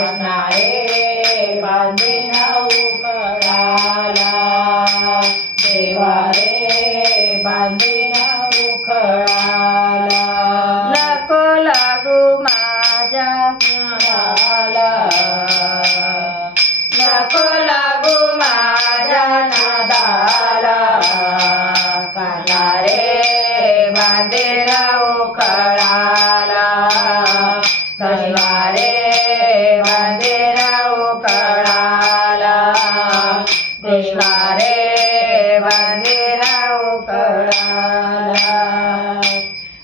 कृष्णा रे बांधीन उखळाला, देवा रे बांधीन उखळाला. नको लागू माझ्या नादाला, नको लागू माझ्या नादाला, कान्हा रे बांधीन उखळाला, कृष्णा रे बांधीन उखळाला, कृष्णा रे बांधीन उखळाला.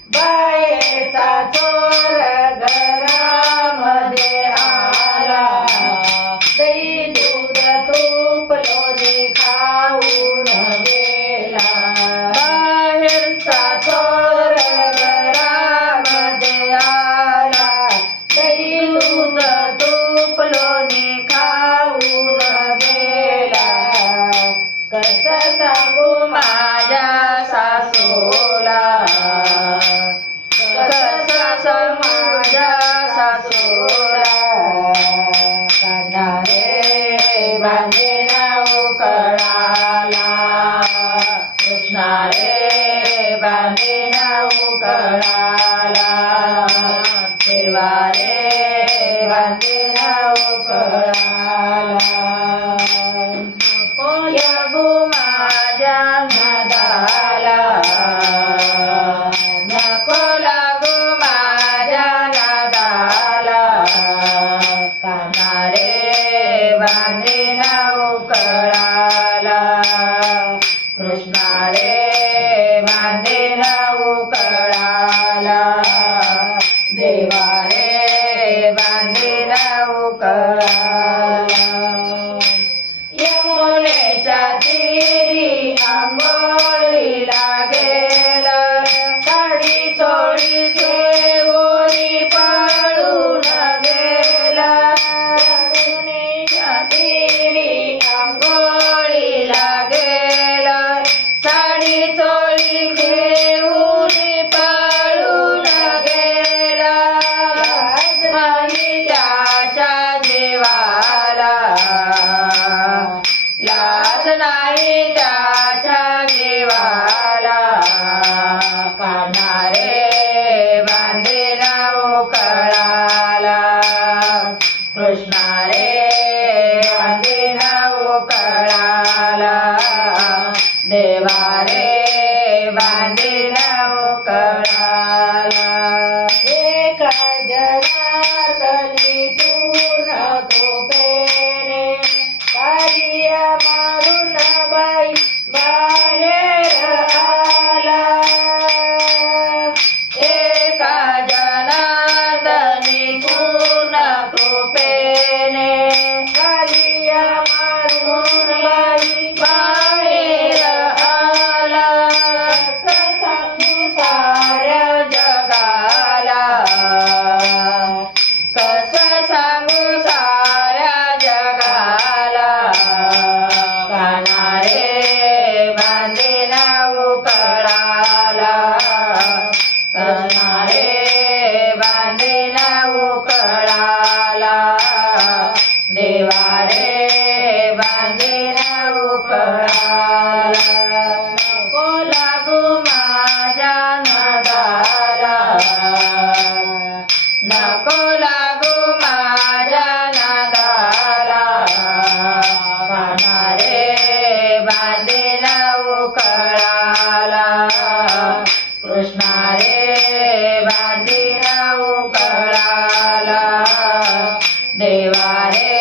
बाहेरचा चोर घरामध्ये आला, दही दूध तूप लोणी खाऊन गेला. बाहेरचा चोर घरामध्ये आला, दही दूध तूप लोणी खाऊन गेला. कसं सांगू माझ्या सासूला, कसं सांगू माझ्या सासूला, कान्हा रे बांधीन उखळाला, कृष्णा रे बांधीन उखळाला, देवा रे बांधीन उखळाला. नको लागू माझ्या नादाला, नको लागू माझ्या नादाला, कान्हा रे बांधीन उखळाला, कृष्णा रे बांधीन उखळाला, देवा रे बांधीन उखळाला. यमुनेच्या तीरी आंघोळीला गेलं, साडी चोळी घेऊन पळून गेला. यमुनेच्या तीरी आंघोळीला गेलं, साडी चोळी घेऊन पळून गेला. लाज नाही त्याच्या जीवाला, लाज नाही त्याच्या जीवाला, कान्हा रे बांधीन उखळाला, कृष्णा रे बांधीन उखळाला, देवा रे बांधीन उखळाला. एका जनार्दनी पूर्ण कृपेने कालिया मारून बाई बाहेर आला. एका जनार्दनी पूर्ण कृपेने कालिया मारून बाई बाहेर आला. कसं सांगू साऱ्या जगाला, कसं सांगू साऱ्या जगाला, कान्हा रे बांधीन उखळाला, कृष्णा रे बांधीन उखळाला, देवा रे बांधीन उखळाला. नको लागू माझ्या नादाला, नको लागू माझ्या नादाला, कान्हा रे बांधीन उखळाला, कृष्णा रे बांधीन उखळाला, देवा रे